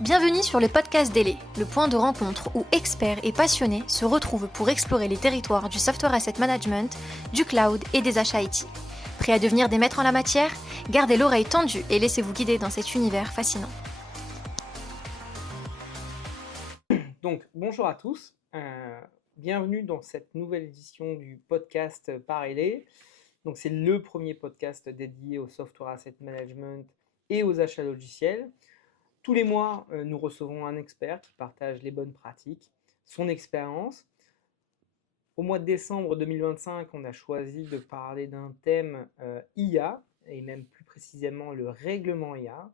Bienvenue sur le podcast d'Ele, le point de rencontre où experts et passionnés se retrouvent pour explorer les territoires du software asset management, du cloud et des achats IT. Prêts à devenir des maîtres en la matière ? Gardez l'oreille tendue et laissez-vous guider dans cet univers fascinant. Donc, bonjour à tous, bienvenue dans cette nouvelle édition du podcast par Ele. Donc, c'est le premier podcast dédié au software asset management et aux achats logiciels. Tous les mois, nous recevons un expert qui partage les bonnes pratiques, son expérience. Au mois de décembre 2025, on a choisi de parler d'un thème IA, et même plus précisément le règlement IA.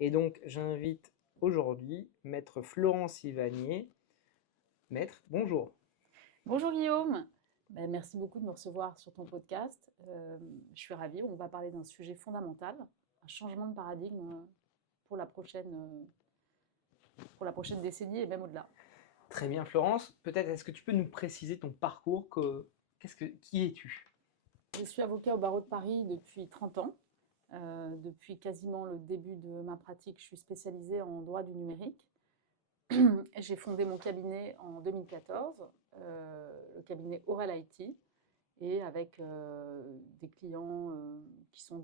Et donc, j'invite aujourd'hui Maître Florence Ivanier. Maître, bonjour. Bonjour Guillaume, merci beaucoup de me recevoir sur ton podcast. Je suis ravie, on va parler d'un sujet fondamental, un changement de paradigme pour la prochaine décennie et même au-delà. Très bien Florence, peut-être est-ce que tu peux nous préciser ton parcours, qui es-tu ? Je suis avocat au barreau de Paris depuis 30 ans. Depuis quasiment le début de ma pratique, je suis spécialisée en droit du numérique. J'ai fondé mon cabinet en 2014, le cabinet Aurel IT, et avec des clients qui sont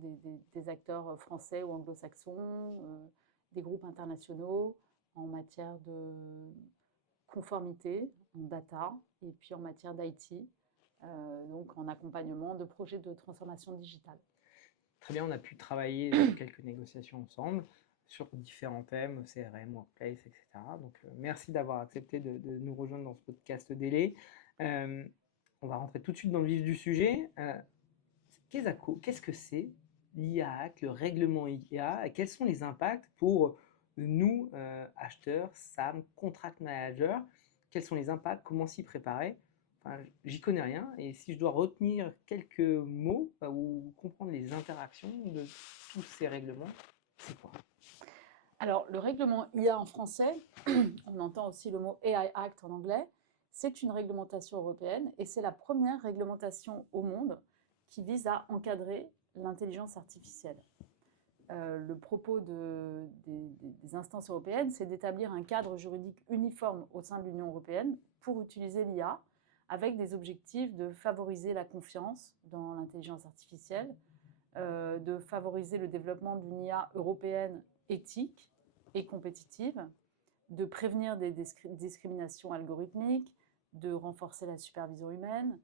des acteurs français ou anglo-saxons, des groupes internationaux en matière de conformité, en data, et puis en matière d'IT, donc en accompagnement de projets de transformation digitale. Très bien, on a pu travailler sur quelques négociations ensemble sur différents thèmes, CRM, Workplace, etc. Donc, merci d'avoir accepté de nous rejoindre dans ce podcast d'Ele. On va rentrer tout de suite dans le vif du sujet. Qu'est-ce que c'est l'IA Act, le règlement IA, et quels sont les impacts pour nous, acheteurs, SAM, contract managers? Quels sont les impacts? Comment s'y préparer? Enfin, j'y connais rien, et si je dois retenir quelques mots ou comprendre les interactions de tous ces règlements, c'est quoi? Alors, le règlement IA en français, on entend aussi le mot AI Act en anglais, c'est une réglementation européenne et c'est la première réglementation au monde qui vise à encadrer l'intelligence artificielle. Le propos des instances européennes, c'est d'établir un cadre juridique uniforme au sein de l'Union européenne pour utiliser l'IA avec des objectifs de favoriser la confiance dans l'intelligence artificielle, de favoriser le développement d'une IA européenne éthique et compétitive, de prévenir des discriminations algorithmiques, de renforcer la supervision humaine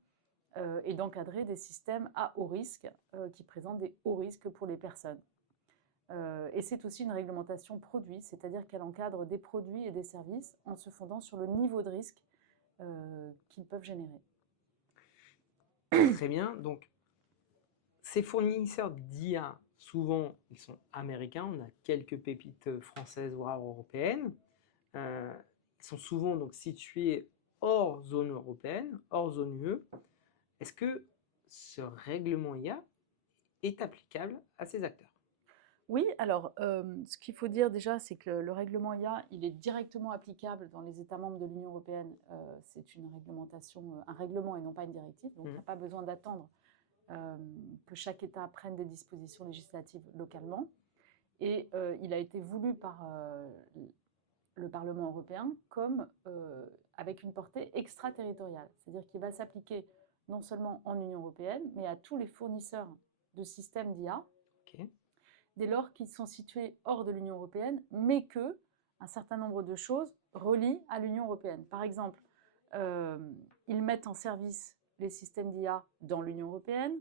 et d'encadrer des systèmes à haut risque qui présentent des hauts risques pour les personnes. Et c'est aussi une réglementation produit, c'est-à-dire qu'elle encadre des produits et des services en se fondant sur le niveau de risque qu'ils peuvent générer. Très bien, donc ces fournisseurs d'IA, souvent ils sont américains, on a quelques pépites françaises voire européennes. Ils sont souvent donc situés hors zone européenne, hors zone UE. Est-ce que ce règlement IA est applicable à ces acteurs? Oui, alors ce qu'il faut dire déjà, c'est que le règlement IA, il est directement applicable dans les États membres de l'Union européenne. C'est une réglementation, un règlement et non pas une directive, donc il n'y a pas besoin d'attendre que chaque État prenne des dispositions législatives localement. Et il a été voulu par le Parlement européen comme avec une portée extraterritoriale, c'est-à-dire qu'il va s'appliquer non seulement en Union européenne, mais à tous les fournisseurs de systèmes d'IA, dès lors qu'ils sont situés hors de l'Union européenne, mais qu'un certain nombre de choses relient à l'Union européenne. Par exemple, ils mettent en service les systèmes d'IA dans l'Union européenne,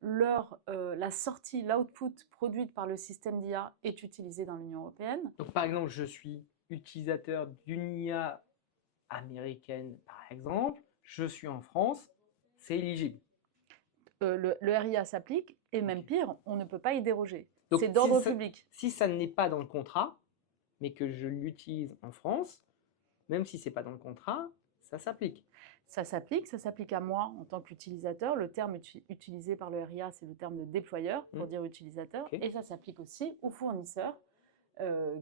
la sortie, l'output produite par le système d'IA est utilisée dans l'Union européenne. Donc par exemple, je suis utilisateur d'une IA américaine, par exemple, je suis en France, c'est éligible. Le RIA s'applique, et même pire, on ne peut pas y déroger. Donc, c'est d'ordre public. Si ça n'est pas dans le contrat, mais que je l'utilise en France, même si ce n'est pas dans le contrat, ça s'applique. Ça s'applique à moi en tant qu'utilisateur. Le terme utilisé par le RIA, c'est le terme de déployeur pour dire utilisateur. Et ça s'applique aussi aux fournisseurs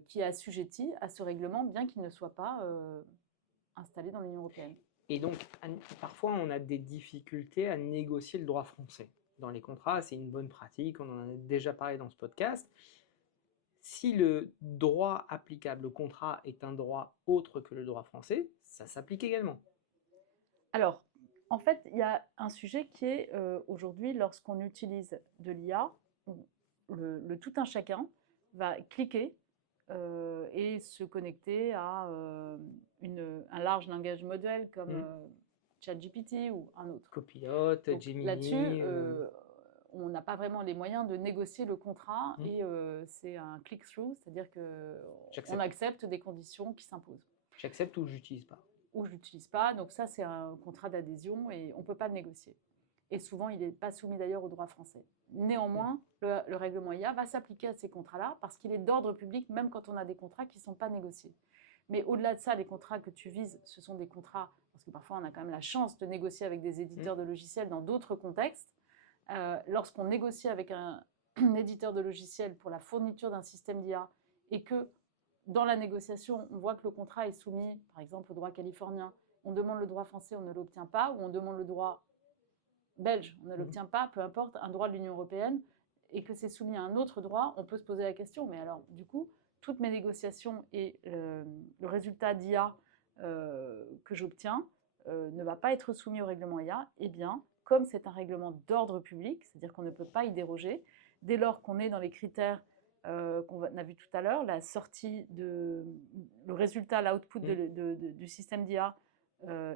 qui est assujetti à ce règlement, bien qu'il ne soit pas installé dans l'Union européenne. Et donc, parfois, on a des difficultés à négocier le droit français. Dans les contrats, c'est une bonne pratique, on en a déjà parlé dans ce podcast. si le droit applicable au contrat est un droit autre que le droit français, ça s'applique également. Alors, en fait, il y a un sujet qui est aujourd'hui, lorsqu'on utilise de l'IA, le tout un chacun va cliquer et se connecter à un large langage model comme ChatGPT ou un autre. Copilot, Donc, Gemini. là-dessus, on n'a pas vraiment les moyens de négocier le contrat et c'est un click-through, c'est-à-dire qu'on accepte des conditions qui s'imposent. J'accepte ou j'utilise pas. Ou je n'utilise pas, donc ça c'est un contrat d'adhésion et on ne peut pas le négocier. Et souvent il n'est pas soumis d'ailleurs au droit français. Néanmoins, le règlement IA va s'appliquer à ces contrats-là parce qu'il est d'ordre public même quand on a des contrats qui ne sont pas négociés. Mais au-delà de ça, les contrats que tu vises, ce sont des contrats, parce que parfois on a quand même la chance de négocier avec des éditeurs de logiciels dans d'autres contextes. Lorsqu'on négocie avec un éditeur de logiciels pour la fourniture d'un système d'IA et que dans la négociation, on voit que le contrat est soumis, par exemple, au droit californien. On demande le droit français, on ne l'obtient pas, ou on demande le droit belge, on ne l'obtient pas, peu importe, un droit de l'Union européenne, et que c'est soumis à un autre droit, on peut se poser la question, mais alors, du coup, toutes mes négociations et le résultat d'IA que j'obtiens ne va pas être soumis au règlement IA, eh bien, comme c'est un règlement d'ordre public, c'est-à-dire qu'on ne peut pas y déroger, dès lors qu'on est dans les critères qu'on a vu tout à l'heure, la sortie le résultat, l'output du système d'IA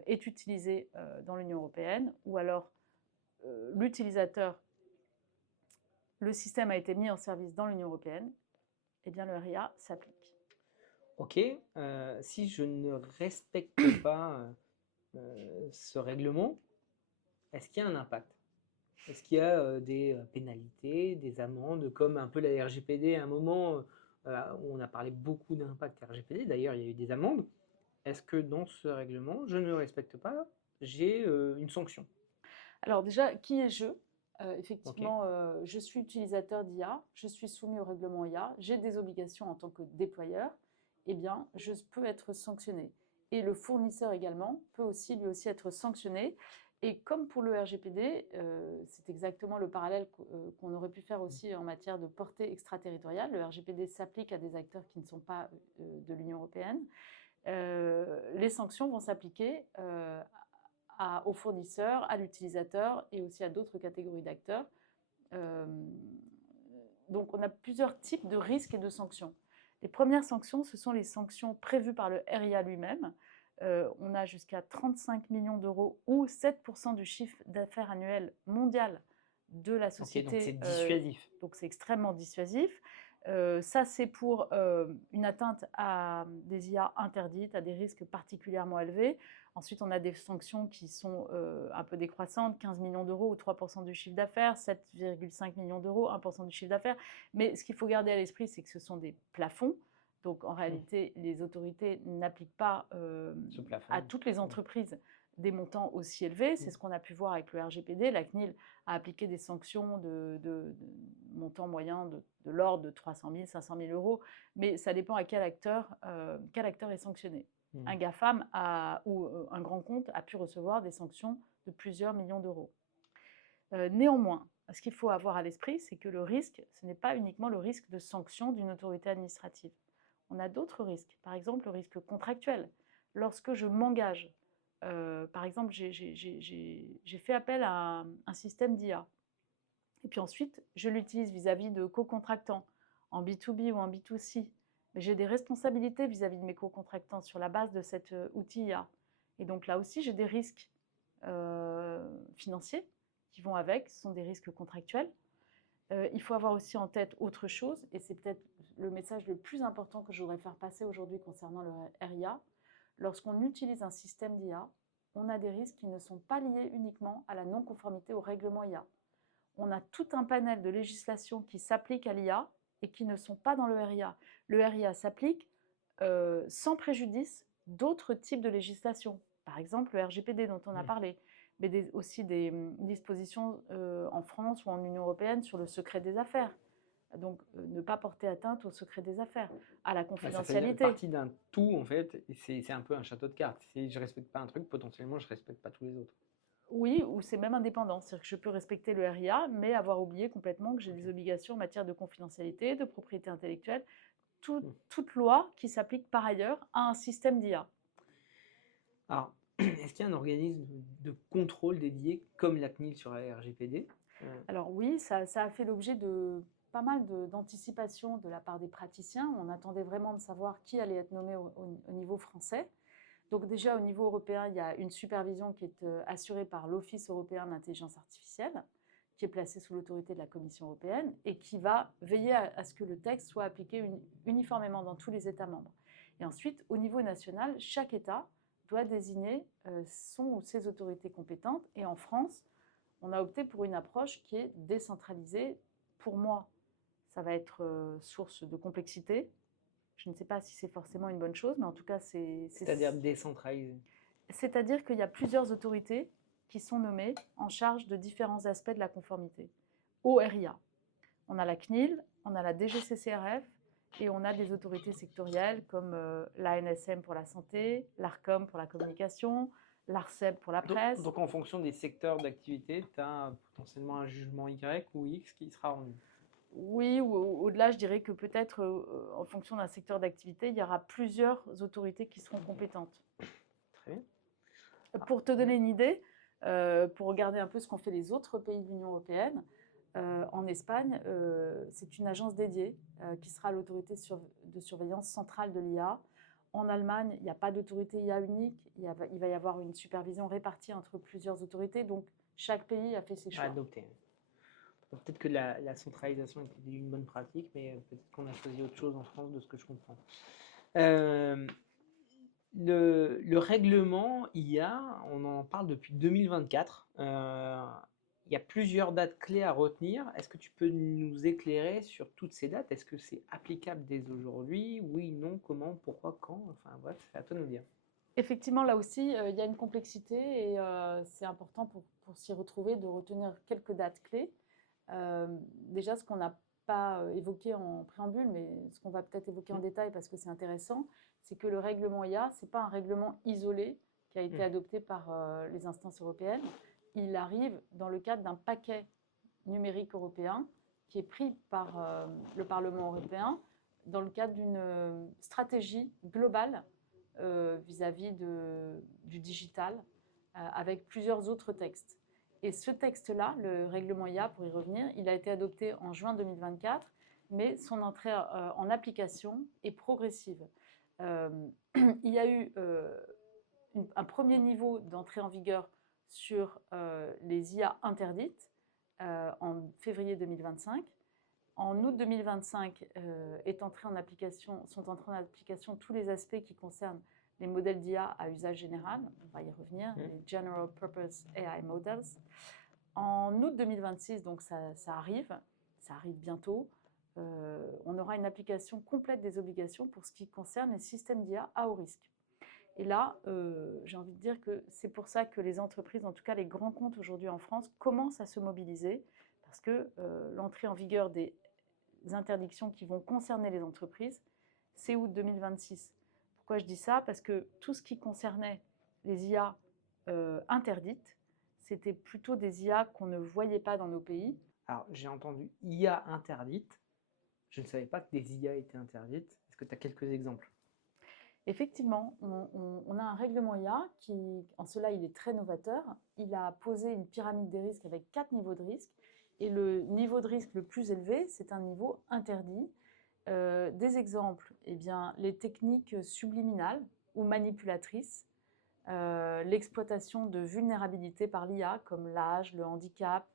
est utilisé dans l'Union européenne, ou alors l'utilisateur, le système a été mis en service dans l'Union européenne, eh bien le RIA s'applique. Ok, si je ne respecte pas ce règlement, est-ce qu'il y a un impact? Est-ce qu'il y a des pénalités, des amendes, comme un peu la RGPD à un moment où on a parlé beaucoup d'impact RGPD, d'ailleurs il y a eu des amendes. Est-ce que dans ce règlement, je ne respecte pas, j'ai une sanction? Alors déjà, qui est-je? Effectivement, je suis utilisateur d'IA, je suis soumis au règlement IA, j'ai des obligations en tant que déployeur, eh bien, je peux être sanctionné. Et le fournisseur également peut aussi lui aussi être sanctionné. Et comme pour le RGPD, c'est exactement le parallèle qu'on aurait pu faire aussi en matière de portée extraterritoriale. Le RGPD s'applique à des acteurs qui ne sont pas de l'Union européenne. Les sanctions vont s'appliquer aux fournisseurs, à l'utilisateur et aussi à d'autres catégories d'acteurs. Donc on a plusieurs types de risques et de sanctions. Les premières sanctions, ce sont les sanctions prévues par le RIA lui-même. On a jusqu'à 35 millions d'euros ou 7% du chiffre d'affaires annuel mondial de la société. Okay, donc c'est dissuasif. Donc c'est extrêmement dissuasif. Ça, c'est pour une atteinte à des IA interdites, à des risques particulièrement élevés. Ensuite, on a des sanctions qui sont un peu décroissantes, 15 millions d'euros ou 3% du chiffre d'affaires, 7,5 millions d'euros, 1% du chiffre d'affaires. Mais ce qu'il faut garder à l'esprit, c'est que ce sont des plafonds. Donc, en réalité, les autorités n'appliquent pas à toutes les entreprises des montants aussi élevés. C'est ce qu'on a pu voir avec le RGPD. La CNIL a appliqué des sanctions de montants moyens de l'ordre de 300 000, 500 000 euros. Mais ça dépend à quel acteur est sanctionné. Un GAFAM ou un grand compte a pu recevoir des sanctions de plusieurs millions d'euros. Néanmoins, ce qu'il faut avoir à l'esprit, c'est que le risque, ce n'est pas uniquement le risque de sanction d'une autorité administrative. On a d'autres risques, par exemple le risque contractuel. Lorsque je m'engage, par exemple, j'ai fait appel à un système d'IA, et puis ensuite, je l'utilise vis-à-vis de co-contractants, en B2B ou en B2C. Mais j'ai des responsabilités vis-à-vis de mes co-contractants sur la base de cet outil IA. Et donc là aussi, j'ai des risques financiers qui vont avec, ce sont des risques contractuels. Il faut avoir aussi en tête autre chose, et c'est peut-être le message le plus important que je voudrais faire passer aujourd'hui concernant le RIA. Lorsqu'on utilise un système d'IA, on a des risques qui ne sont pas liés uniquement à la non-conformité au règlement IA. On a tout un panel de législation qui s'applique à l'IA et qui ne sont pas dans le RIA. Le RIA s'applique sans préjudice d'autres types de législation. Par exemple, le RGPD dont on a parlé, mais aussi des dispositions en France ou en Union européenne sur le secret des affaires. Donc, ne pas porter atteinte au secret des affaires, à la confidentialité. Ça fait partie d'un tout, en fait, et c'est un peu un château de cartes. Si je ne respecte pas un truc, potentiellement, je ne respecte pas tous les autres. Oui, ou c'est même indépendant. C'est-à-dire que je peux respecter le RIA, mais avoir oublié complètement que j'ai des obligations en matière de confidentialité, de propriété intellectuelle. toute loi qui s'applique par ailleurs à un système d'IA. Alors, est-ce qu'il y a un organisme de contrôle dédié comme la CNIL sur la RGPD? Alors oui, ça a fait l'objet de pas mal d'anticipation de la part des praticiens. On attendait vraiment de savoir qui allait être nommé au niveau français. Donc déjà, au niveau européen, il y a une supervision qui est assurée par l'Office européen d'intelligence artificielle, qui est placé sous l'autorité de la Commission européenne et qui va veiller à ce que le texte soit appliqué uniformément dans tous les États membres. Et ensuite, au niveau national, chaque État doit désigner son ou ses autorités compétentes. Et en France, on a opté pour une approche qui est décentralisée. Pour moi, ça va être source de complexité. Je ne sais pas si c'est forcément une bonne chose, mais en tout cas, C'est-à-dire décentralisé. C'est-à-dire qu'il y a plusieurs autorités qui sont nommées en charge de différents aspects de la conformité. Au RIA, on a la CNIL, on a la DGCCRF et on a des autorités sectorielles comme l'ANSM pour la santé, l'ARCOM pour la communication, l'ARCEP pour la presse. Donc en fonction des secteurs d'activité, tu as potentiellement un jugement Y ou X qui sera rendu. Oui, ou au-delà, je dirais que peut-être en fonction d'un secteur d'activité, il y aura plusieurs autorités qui seront compétentes. Très bien. Pour te donner une idée, pour regarder un peu ce qu'ont fait les autres pays de l'Union européenne, en Espagne, c'est une agence dédiée qui sera l'autorité de surveillance centrale de l'IA. En Allemagne, il n'y a pas d'autorité IA unique, il va y avoir une supervision répartie entre plusieurs autorités, donc chaque pays a fait ses choix. Adopté. Peut-être que la centralisation était une bonne pratique, mais peut-être qu'on a choisi autre chose en France, de ce que je comprends. Le règlement IA, on en parle depuis 2024. Il y a plusieurs dates clés à retenir. Est-ce que tu peux nous éclairer sur toutes ces dates? Est-ce que c'est applicable dès aujourd'hui? Oui, non, comment, pourquoi, quand? Enfin bref, c'est à toi de nous dire. Effectivement, là aussi, il y a une complexité et c'est important pour s'y retrouver de retenir quelques dates clés. Déjà, ce qu'on n'a pas évoqué en préambule, mais ce qu'on va peut-être évoquer en détail parce que c'est intéressant, c'est que le règlement IA, ce n'est pas un règlement isolé qui a été adopté par les instances européennes. Il arrive dans le cadre d'un paquet numérique européen qui est pris par le Parlement européen dans le cadre d'une stratégie globale vis-à-vis du digital avec plusieurs autres textes. Et ce texte-là, le règlement IA, pour y revenir, il a été adopté en juin 2024, mais son entrée en application est progressive. Il y a eu un premier niveau d'entrée en vigueur sur les IA interdites en février 2025. En août 2025 sont entrés en application tous les aspects qui concernent les modèles d'IA à usage général, on va y revenir, les General Purpose AI Models. En août 2026, donc ça arrive bientôt, on aura une application complète des obligations pour ce qui concerne les systèmes d'IA à haut risque. Et là, j'ai envie de dire que c'est pour ça que les entreprises, en tout cas les grands comptes aujourd'hui en France, commencent à se mobiliser, parce que l'entrée en vigueur des interdictions qui vont concerner les entreprises, c'est août 2026. Pourquoi je dis ça? Parce que tout ce qui concernait les IA interdites, c'était plutôt des IA qu'on ne voyait pas dans nos pays. Alors, j'ai entendu IA interdite. Je ne savais pas que des IA étaient interdites. Est-ce que tu as quelques exemples? Effectivement, on a un règlement IA qui, en cela, il est très novateur. Il a posé une pyramide des risques avec 4 niveaux de risque. Et le niveau de risque le plus élevé, c'est un niveau interdit. Des exemples, eh bien, les techniques subliminales ou manipulatrices, l'exploitation de vulnérabilités par l'IA comme l'âge, le handicap,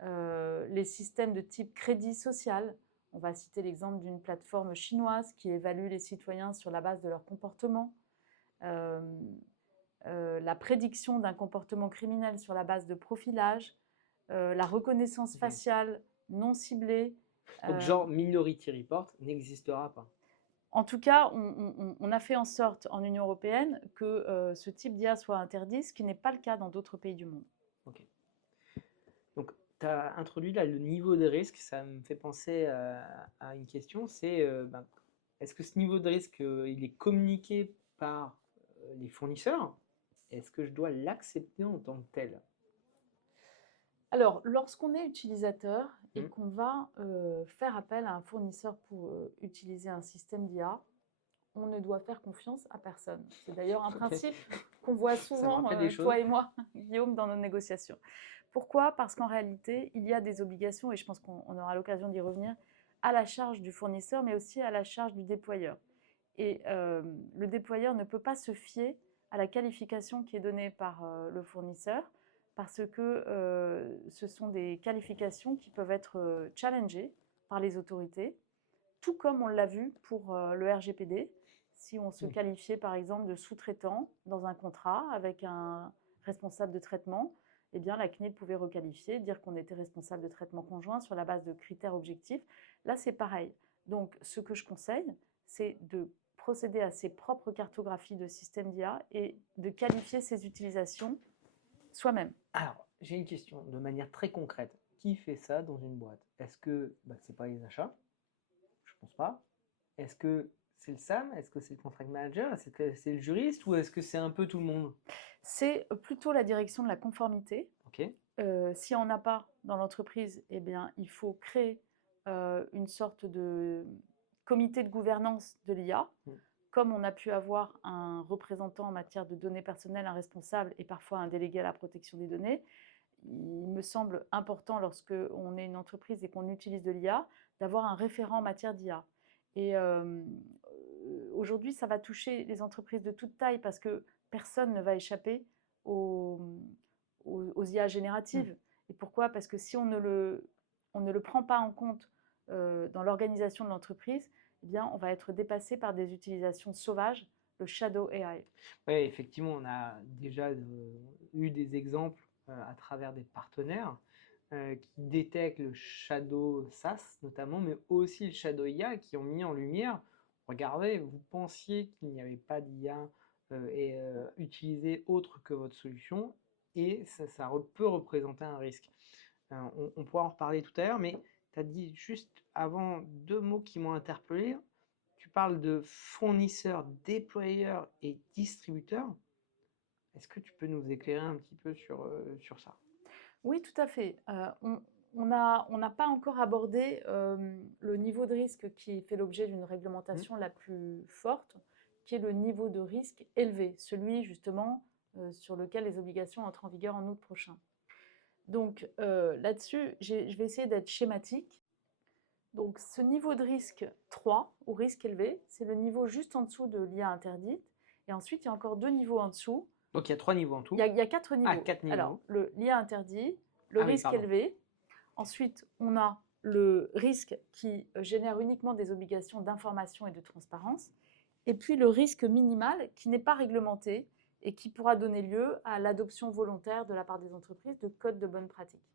les systèmes de type crédit social. On va citer l'exemple d'une plateforme chinoise qui évalue les citoyens sur la base de leur comportement. La prédiction d'un comportement criminel sur la base de profilage, la reconnaissance faciale non ciblée. Donc, genre Minority Report n'existera pas. En tout cas, on a fait en sorte en Union européenne que ce type d'IA soit interdit, ce qui n'est pas le cas dans d'autres pays du monde. Ok. Donc, tu as introduit là le niveau de risque. Ça me fait penser à une question, c'est est-ce que ce niveau de risque, il est communiqué par les fournisseurs? Est-ce que je dois l'accepter en tant que tel? Alors, lorsqu'on est utilisateur, et qu'on va faire appel à un fournisseur pour utiliser un système d'IA, on ne doit faire confiance à personne. C'est d'ailleurs un principe qu'on voit souvent, toi et moi, Guillaume, dans nos négociations. Pourquoi? Parce qu'en réalité, il y a des obligations, et je pense qu'on aura l'occasion d'y revenir, à la charge du fournisseur, mais aussi à la charge du déployeur. Et le déployeur ne peut pas se fier à la qualification qui est donnée par le fournisseur, parce que ce sont des qualifications qui peuvent être challengées par les autorités, tout comme on l'a vu pour le RGPD. Si on se qualifiait par exemple de sous-traitant dans un contrat avec un responsable de traitement, eh bien la CNIL pouvait requalifier, dire qu'on était responsable de traitement conjoint sur la base de critères objectifs. Là, c'est pareil. Donc, ce que je conseille, c'est de procéder à ses propres cartographies de systèmes d'IA et de qualifier ses utilisations soi-même. Alors, j'ai une question de manière très concrète. Qui fait ça dans une boîte? Est-ce que c'est pas les achats? Je pense pas. Est-ce que c'est le SAM? Est-ce que c'est le contract manager? Est-ce que c'est le juriste? Ou est-ce que c'est un peu tout le monde? C'est plutôt la direction de la conformité. Ok. Si on n'a pas dans l'entreprise, eh bien, il faut créer une sorte de comité de gouvernance de l'IA, comme on a pu avoir un représentant en matière de données personnelles, un responsable et parfois un délégué à la protection des données. Il me semble important, lorsque on est une entreprise et qu'on utilise de l'IA, d'avoir un référent en matière d'IA. Et aujourd'hui, ça va toucher les entreprises de toute taille parce que personne ne va échapper aux IA génératives. Et pourquoi? Parce que si on ne le prend pas en compte dans l'organisation de l'entreprise, eh bien, on va être dépassé par des utilisations sauvages, le shadow AI. Oui, effectivement, on a déjà eu des exemples à travers des partenaires qui détectent le shadow SaaS notamment, mais aussi le shadow IA qui ont mis en lumière, regardez, vous pensiez qu'il n'y avait pas d'IA utilisée autre que votre solution, et ça peut représenter un risque. On pourra en reparler tout à l'heure, mais tu as dit juste avant 2 mots qui m'ont interpellé. Tu parles de fournisseurs, déployeurs et distributeurs. Est-ce que tu peux nous éclairer un petit peu sur ça? Oui, tout à fait. On n'a pas encore abordé le niveau de risque qui fait l'objet d'une réglementation la plus forte, qui est le niveau de risque élevé, celui justement sur lequel les obligations entrent en vigueur en août prochain. Donc là-dessus, je vais essayer d'être schématique. Donc ce niveau de risque 3, ou risque élevé, c'est le niveau juste en dessous de l'IA interdite. Et ensuite, il y a encore 2 niveaux en dessous. Donc il y a 3 niveaux en tout. Il y a 4 niveaux. Ah, 4 niveaux. Alors, l'IA interdit, le risque pardon. élevé. Ensuite, on a le risque qui génère uniquement des obligations d'information et de transparence. Et puis le risque minimal qui n'est pas réglementé et qui pourra donner lieu à l'adoption volontaire de la part des entreprises de codes de bonne pratique.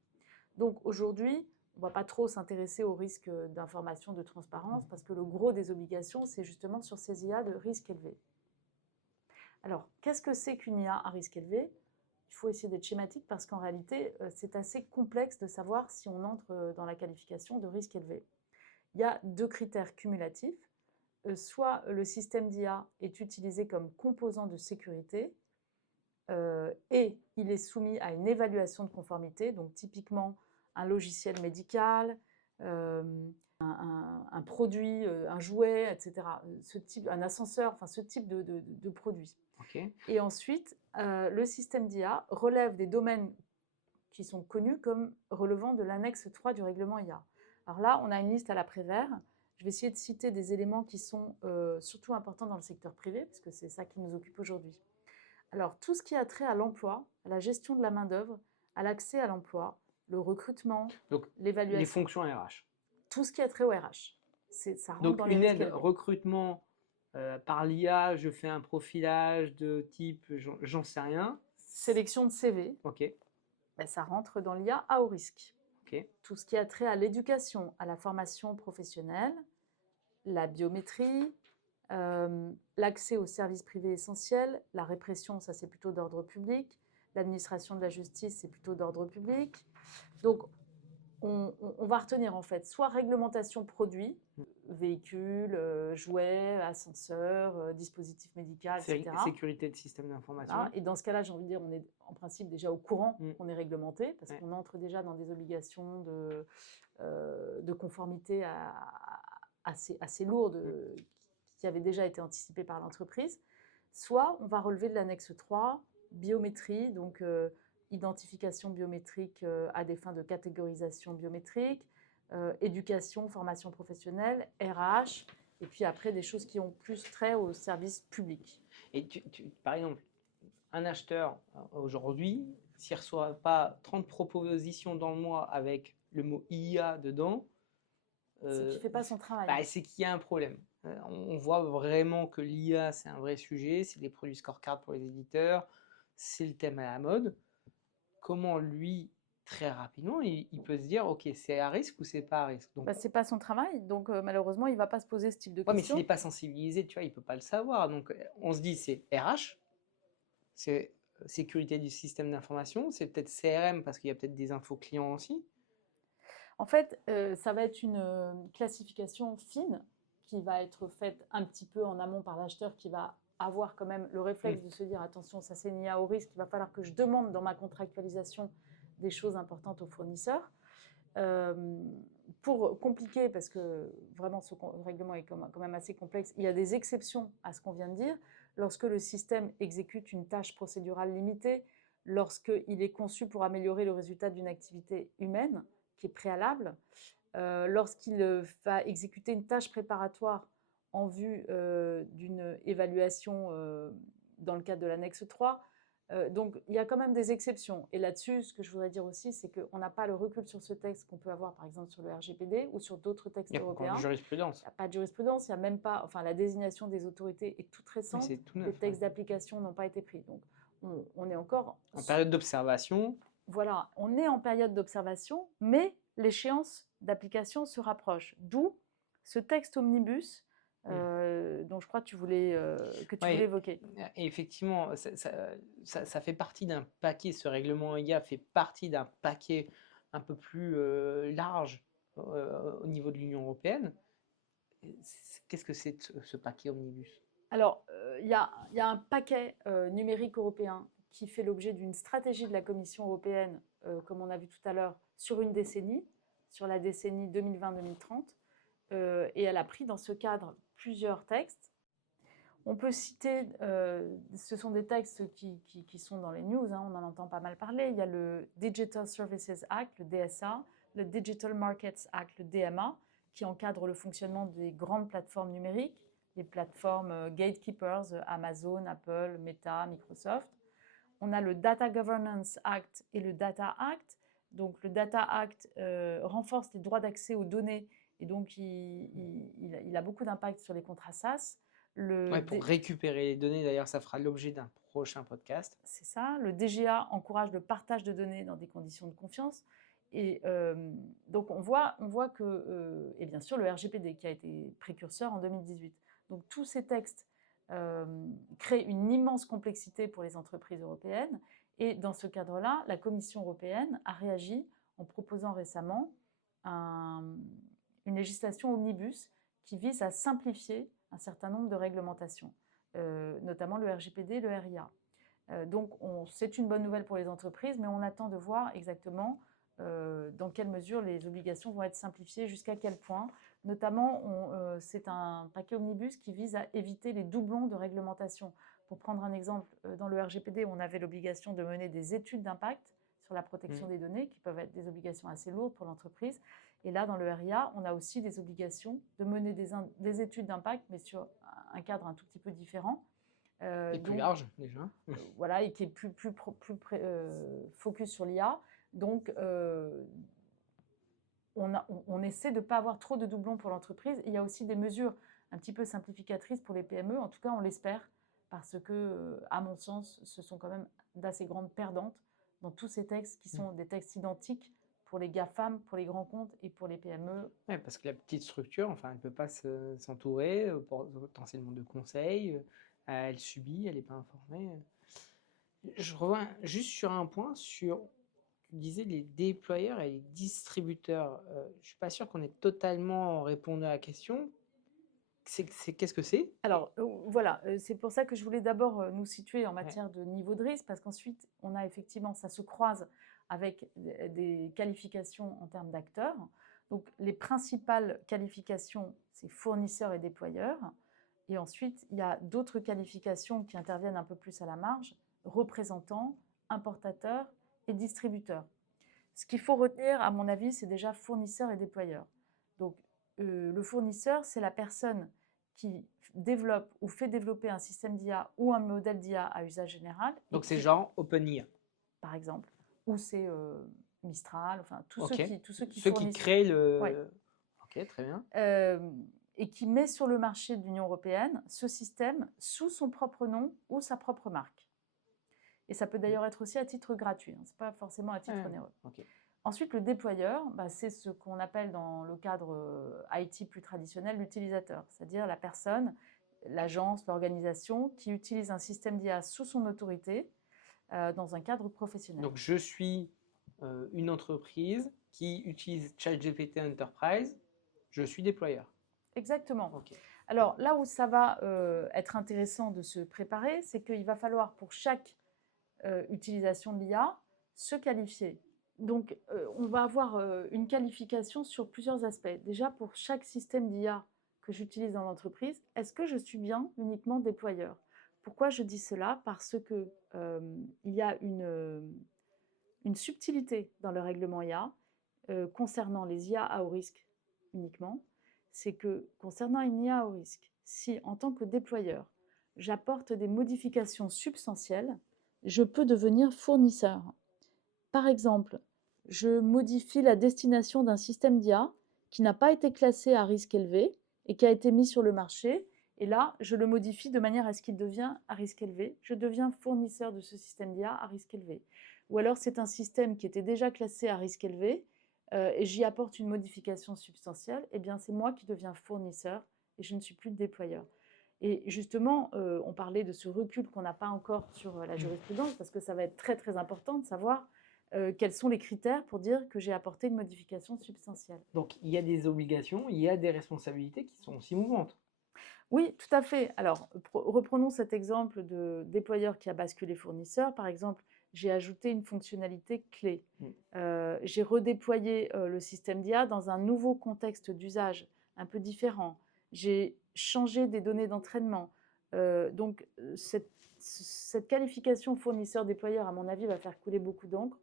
Donc aujourd'hui, on ne va pas trop s'intéresser au risque d'information, de transparence, parce que le gros des obligations, c'est justement sur ces IA de risque élevé. Alors, qu'est-ce que c'est qu'une IA à risque élevé? Il faut essayer d'être schématique parce qu'en réalité, c'est assez complexe de savoir si on entre dans la qualification de risque élevé. Il y a 2 critères cumulatifs. Soit le système d'IA est utilisé comme composant de sécurité et il est soumis à une évaluation de conformité, donc typiquement un logiciel médical, un produit, un jouet, etc. Un ascenseur, enfin ce type de produit. Okay. Et ensuite, le système d'IA relève des domaines qui sont connus comme relevant de l'annexe 3 du règlement IA. Alors là, on a une liste à la Prévert. Je vais essayer de citer des éléments qui sont surtout importants dans le secteur privé, parce que c'est ça qui nous occupe aujourd'hui. Alors, tout ce qui a trait à l'emploi, à la gestion de la main-d'œuvre, à l'accès à l'emploi, le recrutement, l'évaluation. Les fonctions RH. Tout ce qui a trait au RH. Ça rentre donc, dans les une aide risques. Recrutement par l'IA, je fais un profilage de type, j'en sais rien. Sélection de CV. Ok. Ben, ça rentre dans l'IA à haut risque. Okay. Tout ce qui a trait à l'éducation, à la formation professionnelle, la biométrie, l'accès aux services privés essentiels, la répression, ça c'est plutôt d'ordre public, l'administration de la justice, c'est plutôt d'ordre public. Donc, on va retenir en fait soit réglementation produit, véhicules, jouets, ascenseurs, dispositifs médicaux, etc. Sécurité de système d'information. Voilà. Et dans ce cas-là, j'ai envie de dire, on est en principe déjà au courant qu'on est réglementé, parce qu'on entre déjà dans des obligations de conformité assez lourdes qui avaient déjà été anticipées par l'entreprise. Soit on va relever de l'annexe 3, biométrie, donc identification biométrique à des fins de catégorisation biométrique, éducation, formation professionnelle, RH, et puis après des choses qui ont plus trait au service public. Et par exemple, un acheteur aujourd'hui, s'il ne reçoit pas 30 propositions dans le mois avec le mot IA dedans, c'est qu'il ne fait pas son travail. Bah, c'est qu'il y a un problème. On voit vraiment que l'IA, c'est un vrai sujet, c'est des produits scorecard pour les éditeurs, c'est le thème à la mode. Comment lui, très rapidement, il peut se dire, ok, c'est à risque ou c'est pas à risque. Donc, c'est pas son travail, donc malheureusement, il ne va pas se poser ce type de mais s'il questions. n'est pas sensibilisé, tu vois, il peut pas le savoir. Donc, on se dit, c'est RH, c'est sécurité du système d'information, c'est peut-être CRM parce qu'il y a peut-être des infos clients aussi. En fait, ça va être une classification fine qui va être faite un petit peu en amont par l'acheteur qui va avoir quand même le réflexe de se dire attention, ça c'est une IA au risque, il va falloir que je demande dans ma contractualisation des choses importantes aux fournisseurs. Pour compliquer, parce que vraiment ce règlement est quand même assez complexe, il y a des exceptions à ce qu'on vient de dire. Lorsque le système exécute une tâche procédurale limitée, lorsqu'il est conçu pour améliorer le résultat d'une activité humaine qui est préalable, lorsqu'il va exécuter une tâche préparatoire en vue d'une évaluation dans le cadre de l'annexe 3. Donc, il y a quand même des exceptions. Et là-dessus, ce que je voudrais dire aussi, c'est qu'on n'a pas le recul sur ce texte qu'on peut avoir, par exemple, sur le RGPD ou sur d'autres textes européens. Il n'y a pas de jurisprudence. Il n'y a pas de jurisprudence, il n'y a même pas... Enfin, la désignation des autorités est toute récente. Oui, c'est tout neuf, les textes d'application n'ont pas été pris. Donc, on est encore... En période d'observation. Voilà, on est en période d'observation, mais l'échéance d'application se rapproche. D'où ce texte omnibus dont je crois que tu voulais évoquer. Et effectivement, ça fait partie d'un paquet, ce règlement IA fait partie d'un paquet un peu plus large au niveau de l'Union européenne. Qu'est-ce que c'est ce paquet omnibus? Alors, il y a un paquet numérique européen qui fait l'objet d'une stratégie de la Commission européenne, comme on a vu tout à l'heure, sur une décennie, sur la décennie 2020-2030. Et elle a pris dans ce cadre plusieurs textes. On peut citer, ce sont des textes qui sont dans les news, on en entend pas mal parler. Il y a le Digital Services Act, le DSA, le Digital Markets Act, le DMA, qui encadre le fonctionnement des grandes plateformes numériques, les plateformes gatekeepers, Amazon, Apple, Meta, Microsoft. On a le Data Governance Act et le Data Act. Donc le Data Act renforce les droits d'accès aux données et donc il a beaucoup d'impact sur les contrats SaaS. Pour récupérer les données, d'ailleurs, ça fera l'objet d'un prochain podcast. C'est ça. Le DGA encourage le partage de données dans des conditions de confiance. Et donc on voit que, et bien sûr le RGPD qui a été précurseur en 2018. Donc tous ces textes créent une immense complexité pour les entreprises européennes. Et dans ce cadre-là, la Commission européenne a réagi en proposant récemment une législation omnibus qui vise à simplifier un certain nombre de réglementations, notamment le RGPD et le RIA. Donc c'est une bonne nouvelle pour les entreprises, mais on attend de voir exactement dans quelle mesure les obligations vont être simplifiées, jusqu'à quel point. Notamment, c'est un paquet omnibus qui vise à éviter les doublons de réglementation. Pour prendre un exemple, dans le RGPD, on avait l'obligation de mener des études d'impact sur la protection des données, qui peuvent être des obligations assez lourdes pour l'entreprise. Et là, dans le RIA, on a aussi des obligations de mener des études d'impact, mais sur un cadre un tout petit peu différent. Et plus large, déjà. Voilà, et qui est plus focus sur l'IA. Donc, on essaie de ne pas avoir trop de doublons pour l'entreprise. Il y a aussi des mesures un petit peu simplificatrices pour les PME. En tout cas, on l'espère, parce que, à mon sens, ce sont quand même d'assez grandes perdantes dans tous ces textes qui sont des textes identiques pour les GAFAM, pour les grands comptes et pour les PME. Oui, parce que la petite structure, enfin, elle ne peut pas s'entourer potentiellement de conseils. Elle subit, elle n'est pas informée. Je reviens juste sur un point, tu disais les déployeurs et les distributeurs. Je ne suis pas sûr qu'on ait totalement répondu à la question. Qu'est-ce que c'est? Alors, voilà, c'est pour ça que je voulais d'abord nous situer en matière de niveau de risque, parce qu'ensuite, on a effectivement, ça se croise avec des qualifications en termes d'acteurs. Donc, les principales qualifications, c'est fournisseur et déployeur. Et ensuite, il y a d'autres qualifications qui interviennent un peu plus à la marge, représentant, importateur et distributeur. Ce qu'il faut retenir, à mon avis, c'est déjà fournisseur et déployeur. Donc, le fournisseur, c'est la personne qui développe ou fait développer un système d'IA ou un modèle d'IA à usage général. Donc, c'est genre OpenIA. Par exemple. Ou c'est Mistral, enfin, tous Ok. ceux qui Ceux fournissent. qui créent le... Ouais. Ok, très bien. Et qui met sur le marché de l'Union européenne ce système sous son propre nom ou sa propre marque. Et ça peut d'ailleurs être aussi à titre gratuit, hein, ce n'est pas forcément à titre onéreux. Ok. Ensuite, le déployeur, c'est ce qu'on appelle dans le cadre IT plus traditionnel l'utilisateur, c'est-à-dire la personne, l'agence, l'organisation qui utilise un système d'IA sous son autorité dans un cadre professionnel. Donc, je suis une entreprise qui utilise ChatGPT Enterprise, je suis déployeur. Exactement. Ok. Alors là où ça va être intéressant de se préparer, c'est qu'il va falloir pour chaque utilisation de l'IA se qualifier. Donc on va avoir une qualification sur plusieurs aspects. Déjà pour chaque système d'IA que j'utilise dans l'entreprise, est-ce que je suis bien uniquement déployeur? Pourquoi je dis cela? Parce que il y a une subtilité dans le règlement IA concernant les IA à haut risque uniquement. C'est que concernant une IA à haut risque, si en tant que déployeur, j'apporte des modifications substantielles, je peux devenir fournisseur. Par exemple, je modifie la destination d'un système d'IA qui n'a pas été classé à risque élevé et qui a été mis sur le marché. Et là, je le modifie de manière à ce qu'il devienne à risque élevé. Je deviens fournisseur de ce système d'IA à risque élevé. Ou alors, c'est un système qui était déjà classé à risque élevé et j'y apporte une modification substantielle. Eh bien, c'est moi qui deviens fournisseur et je ne suis plus le déployeur. Et justement, on parlait de ce recul qu'on n'a pas encore sur la jurisprudence, parce que ça va être très très important de savoir quels sont les critères pour dire que j'ai apporté une modification substantielle. Donc, il y a des obligations, il y a des responsabilités qui sont aussi mouvantes. Oui, tout à fait. Alors, reprenons cet exemple de déployeur qui a basculé fournisseur. Par exemple, j'ai ajouté une fonctionnalité clé. J'ai redéployé le système d'IA dans un nouveau contexte d'usage un peu différent. J'ai changé des données d'entraînement. Donc, cette qualification fournisseur-déployeur, à mon avis, va faire couler beaucoup d'encre,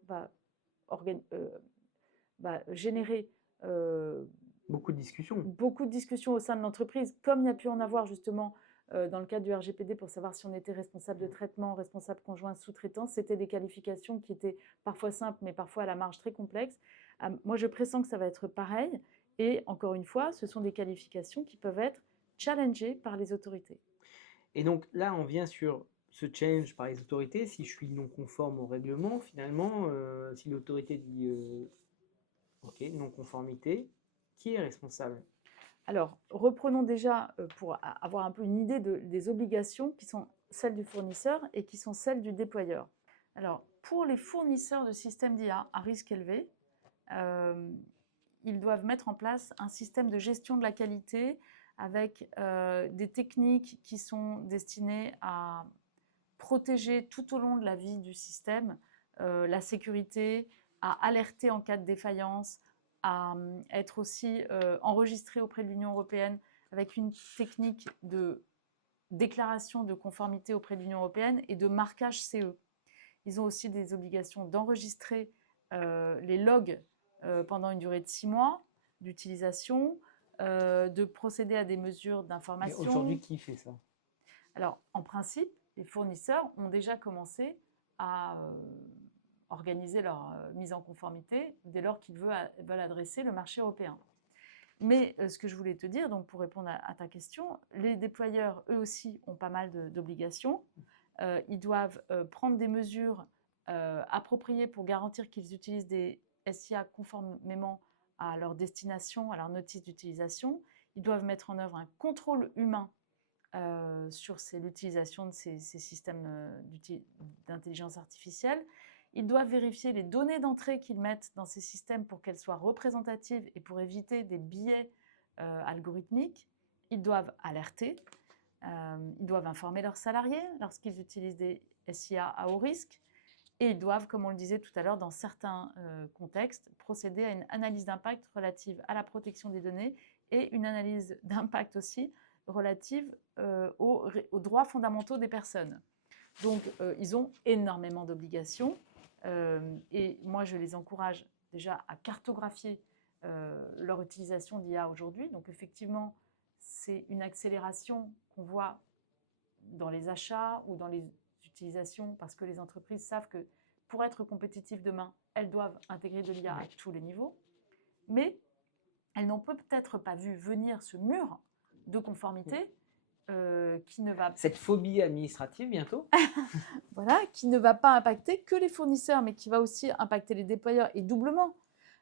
va générer beaucoup de discussions. Beaucoup de discussions au sein de l'entreprise, comme il y a pu en avoir justement dans le cadre du RGPD pour savoir si on était responsable de traitement, responsable conjoint, sous-traitant. C'était des qualifications qui étaient parfois simples, mais parfois à la marge très complexes. Moi, je pressens que ça va être pareil. Et encore une fois, ce sont des qualifications qui peuvent être challengées par les autorités. Et donc là, on vient sur ce challenge par les autorités. Si je suis non conforme au règlement, finalement, si l'autorité dit OK, non-conformité, qui est responsable? Alors, reprenons déjà pour avoir un peu une idée des obligations qui sont celles du fournisseur et qui sont celles du déployeur. Alors, pour les fournisseurs de systèmes d'IA à risque élevé, ils doivent mettre en place un système de gestion de la qualité avec des techniques qui sont destinées à protéger tout au long de la vie du système la sécurité, à alerter en cas de défaillance, à être aussi enregistré auprès de l'Union européenne avec une technique de déclaration de conformité auprès de l'Union européenne et de marquage CE. Ils ont aussi des obligations d'enregistrer les logs pendant une durée de 6 mois d'utilisation, de procéder à des mesures d'information. Mais aujourd'hui, qui fait ça? Alors, en principe, les fournisseurs ont déjà commencé à organiser leur mise en conformité dès lors qu'ils veulent adresser le marché européen. Mais ce que je voulais te dire, donc pour répondre à ta question, les déployeurs, eux aussi, ont pas mal d'obligations. Ils doivent prendre des mesures appropriées pour garantir qu'ils utilisent des SIA conformément à leur destination, à leur notice d'utilisation. Ils doivent mettre en œuvre un contrôle humain sur l'utilisation de ces systèmes d'intelligence artificielle. Ils doivent vérifier les données d'entrée qu'ils mettent dans ces systèmes pour qu'elles soient représentatives et pour éviter des biais algorithmiques. Ils doivent alerter, ils doivent informer leurs salariés lorsqu'ils utilisent des SIA à haut risque Et ils doivent, comme on le disait tout à l'heure, dans certains contextes, procéder à une analyse d'impact relative à la protection des données et une analyse d'impact aussi relative aux droits fondamentaux des personnes. Donc, ils ont énormément d'obligations et moi, je les encourage déjà à cartographier leur utilisation d'IA aujourd'hui. Donc, effectivement, c'est une accélération qu'on voit dans les achats ou dans les utilisations parce que les entreprises savent que pour être compétitives demain, elles doivent intégrer de l'IA à tous les niveaux. Mais elles n'ont peut-être pas vu venir ce mur de conformité qui ne va Cette phobie administrative bientôt. voilà, qui ne va pas impacter que les fournisseurs, mais qui va aussi impacter les déployeurs et doublement.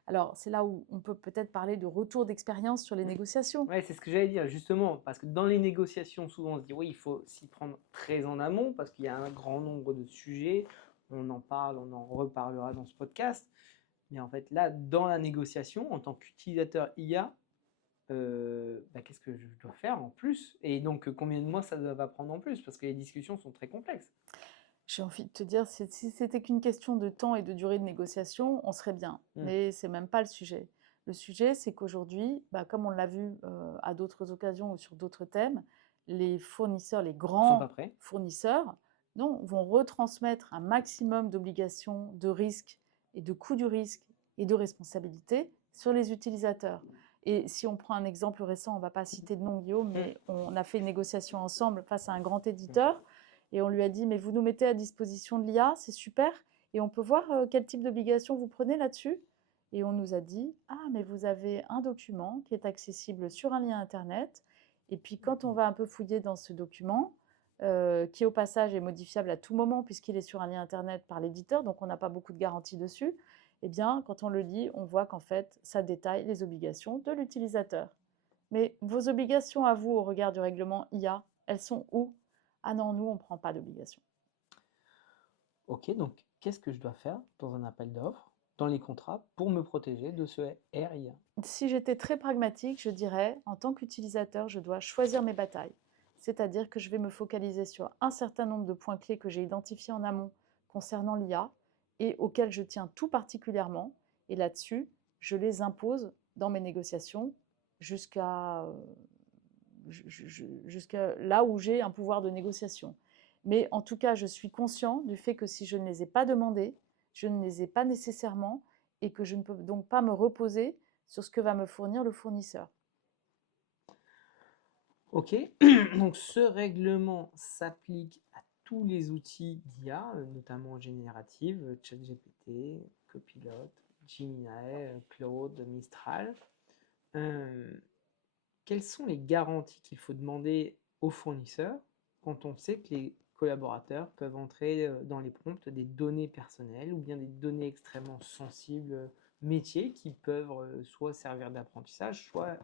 Alors, c'est là où on peut peut-être parler de retour d'expérience sur les négociations. Ouais, c'est ce que j'allais dire, justement, parce que dans les négociations, souvent on se dit oui, il faut s'y prendre très en amont, parce qu'il y a un grand nombre de sujets, on en parle, on en reparlera dans ce podcast, mais en fait là, dans la négociation, en tant qu'utilisateur IA, qu'est-ce que je dois faire en plus? Et donc, combien de mois ça va prendre en plus? Parce que les discussions sont très complexes. J'ai envie de te dire, si c'était qu'une question de temps et de durée de négociation, on serait bien. Mais c'est même pas le sujet. Le sujet, c'est qu'aujourd'hui, comme on l'a vu à d'autres occasions ou sur d'autres thèmes, les fournisseurs, les Ils sont grands pas prêts. fournisseurs, non, vont retransmettre un maximum d'obligations, de risques et de coûts du risque et de responsabilité sur les utilisateurs. Et si on prend un exemple récent, on ne va pas citer de nom, Guillaume, mais on a fait une négociation ensemble face à un grand éditeur. Et on lui a dit, mais vous nous mettez à disposition de l'IA, c'est super, et on peut voir quel type d'obligation vous prenez là-dessus. Et on nous a dit, ah, mais vous avez un document qui est accessible sur un lien Internet, et puis quand on va un peu fouiller dans ce document, qui au passage est modifiable à tout moment puisqu'il est sur un lien Internet par l'éditeur, donc on n'a pas beaucoup de garanties dessus, eh bien, quand on le lit, on voit qu'en fait, ça détaille les obligations de l'utilisateur. Mais vos obligations à vous au regard du règlement IA, elles sont où? Ah non, nous, on ne prend pas d'obligation. Ok, donc qu'est-ce que je dois faire dans un appel d'offres, dans les contrats, pour me protéger de ce RIA? Si j'étais très pragmatique, je dirais, en tant qu'utilisateur, je dois choisir mes batailles. C'est-à-dire que je vais me focaliser sur un certain nombre de points clés que j'ai identifiés en amont concernant l'IA et auxquels je tiens tout particulièrement. Et là-dessus, je les impose dans mes négociations jusqu'à là où j'ai un pouvoir de négociation. Mais en tout cas, je suis conscient du fait que si je ne les ai pas demandés, je ne les ai pas nécessairement et que je ne peux donc pas me reposer sur ce que va me fournir le fournisseur. Ok, donc ce règlement s'applique à tous les outils d'IA, notamment générative, ChatGPT, Copilot, Gemini, Claude, Mistral. Quelles sont les garanties qu'il faut demander aux fournisseurs quand on sait que les collaborateurs peuvent entrer dans les prompts des données personnelles ou bien des données extrêmement sensibles métiers qui peuvent soit servir d'apprentissage, soit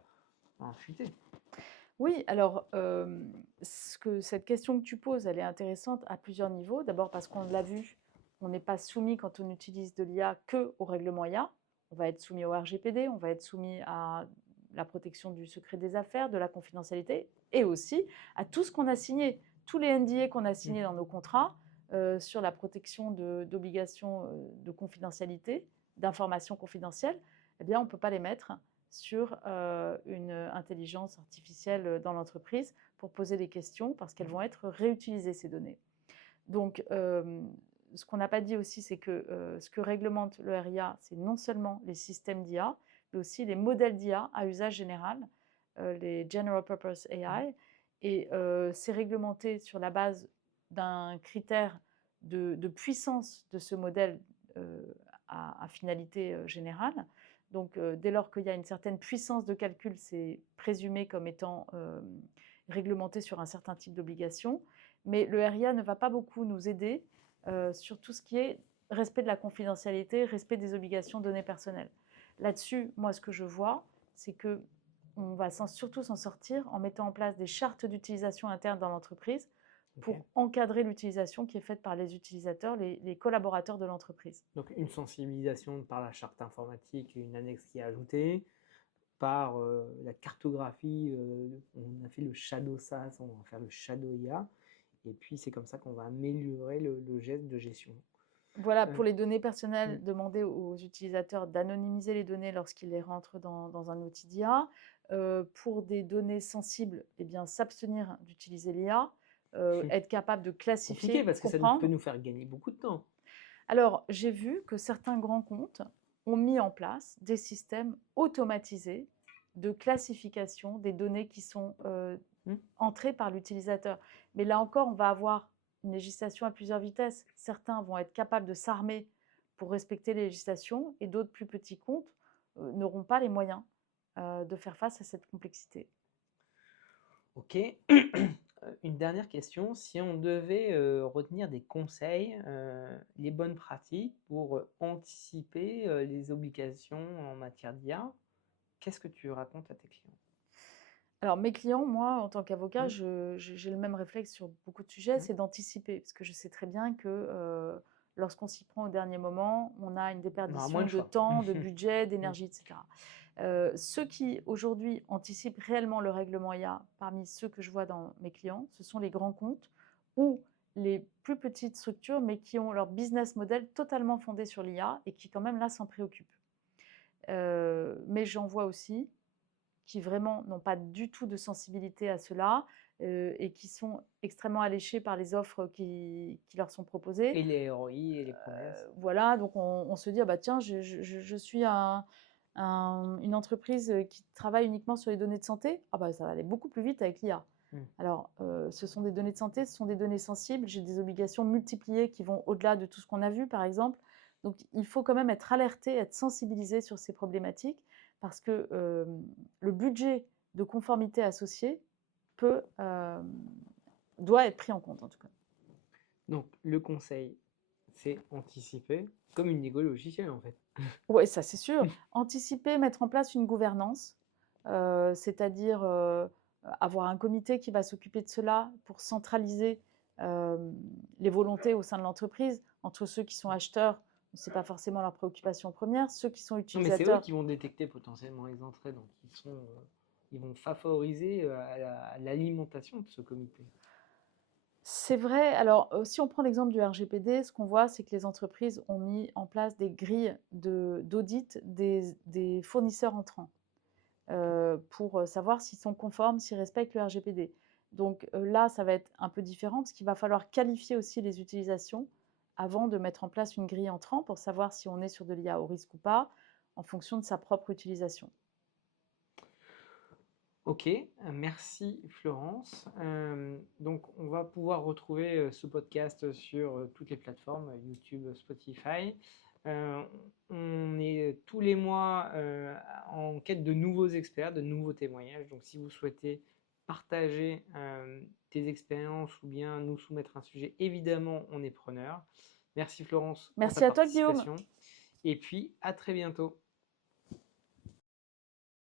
fuiter? Oui, alors cette question que tu poses, elle est intéressante à plusieurs niveaux. D'abord parce qu'on l'a vu, on n'est pas soumis quand on utilise de l'IA que au règlement IA. On va être soumis au RGPD, on va être soumis à la protection du secret des affaires, de la confidentialité et aussi à tout ce qu'on a signé, tous les NDA qu'on a signés dans nos contrats sur la protection d'obligations de confidentialité, d'informations confidentielles, eh bien on ne peut pas les mettre sur une intelligence artificielle dans l'entreprise pour poser des questions parce qu'elles vont être réutilisées, ces données. Donc, ce qu'on n'a pas dit aussi, c'est que ce que réglemente le RIA, c'est non seulement les systèmes d'IA, mais aussi les modèles d'IA à usage général, les General Purpose AI. Et c'est réglementé sur la base d'un critère de puissance de ce modèle à finalité générale. Donc, dès lors qu'il y a une certaine puissance de calcul, c'est présumé comme étant réglementé sur un certain type d'obligation. Mais le RIA ne va pas beaucoup nous aider sur tout ce qui est respect de la confidentialité, respect des obligations de données personnelles. Là-dessus, moi, ce que je vois, c'est qu'on va surtout s'en sortir en mettant en place des chartes d'utilisation interne dans l'entreprise pour encadrer l'utilisation qui est faite par les utilisateurs, les collaborateurs de l'entreprise. Donc une sensibilisation par la charte informatique, une annexe qui est ajoutée, par la cartographie, on a fait le Shadow SAS, on va faire le Shadow IA, et puis c'est comme ça qu'on va améliorer le geste de gestion. Voilà, Euh, pour les données personnelles, mm. demander aux utilisateurs d'anonymiser les données lorsqu'ils les rentrent dans un outil d'IA. Pour des données sensibles, eh bien, s'abstenir d'utiliser l'IA, être capable de Compliqué classifier, parce que ça peut comprendre. nous faire gagner beaucoup de temps. Alors, j'ai vu que certains grands comptes ont mis en place des systèmes automatisés de classification des données qui sont Mm. entrées par l'utilisateur. Mais là encore, on va avoir une législation à plusieurs vitesses. Certains vont être capables de s'armer pour respecter les législations et d'autres plus petits comptes n'auront pas les moyens de faire face à cette complexité. Ok. Une dernière question. Si on devait retenir des conseils, les bonnes pratiques pour anticiper les obligations en matière d'IA, qu'est-ce que tu racontes à tes clients? Alors, mes clients, moi, en tant qu'avocat, Mm. j'ai le même réflexe sur beaucoup de sujets, Mm. c'est d'anticiper, parce que je sais très bien que lorsqu'on s'y prend au dernier moment, on a une On aura moins déperdition le de choix. temps, de budget, Mm. d'énergie, etc. Ceux qui, aujourd'hui, anticipent réellement le règlement IA, parmi ceux que je vois dans mes clients, ce sont les grands comptes ou les plus petites structures, mais qui ont leur business model totalement fondé sur l'IA et qui, quand même, là, s'en préoccupent. Mais j'en vois aussi qui vraiment n'ont pas du tout de sensibilité à cela et qui sont extrêmement alléchés par les offres qui leur sont proposées. Et les ROI et les promesses. Voilà, donc on se dit, ah bah tiens, je suis une entreprise qui travaille uniquement sur les données de santé. Ah bah ça va aller beaucoup plus vite avec l'IA. Mm. Alors, ce sont des données de santé, ce sont des données sensibles. J'ai des obligations multipliées qui vont au-delà de tout ce qu'on a vu, par exemple. Donc, il faut quand même être alerté, être sensibilisé sur ces problématiques parce que le budget de conformité associé doit être pris en compte, en tout cas. Donc, le conseil, c'est anticiper, comme une négo logicielle en fait. Oui, ça c'est sûr. Anticiper, mettre en place une gouvernance, c'est-à-dire avoir un comité qui va s'occuper de cela pour centraliser les volontés au sein de l'entreprise entre ceux qui sont acheteurs, ce n'est pas forcément leur préoccupation première, ceux qui sont Non, mais c'est eux utilisateurs. qui vont détecter potentiellement les entrées, donc ils vont favoriser l'alimentation de ce comité. C'est vrai. Alors, si on prend l'exemple du RGPD, ce qu'on voit, c'est que les entreprises ont mis en place des grilles d'audit des fournisseurs entrants. Pour savoir s'ils sont conformes, s'ils respectent le RGPD. Donc là, ça va être un peu différent parce qu'il va falloir qualifier aussi les utilisations avant de mettre en place une grille entrant pour savoir si on est sur de l'IA au risque ou pas en fonction de sa propre utilisation. Ok, merci Florence. Donc on va pouvoir retrouver ce podcast sur toutes les plateformes, YouTube, Spotify. On est tous les mois en quête de nouveaux experts, de nouveaux témoignages. Donc si vous souhaitez partager tes expériences ou bien nous soumettre un sujet, évidemment on est preneur. Merci Florence pour Merci ta à toi, Guillaume. participation. Et puis à très bientôt.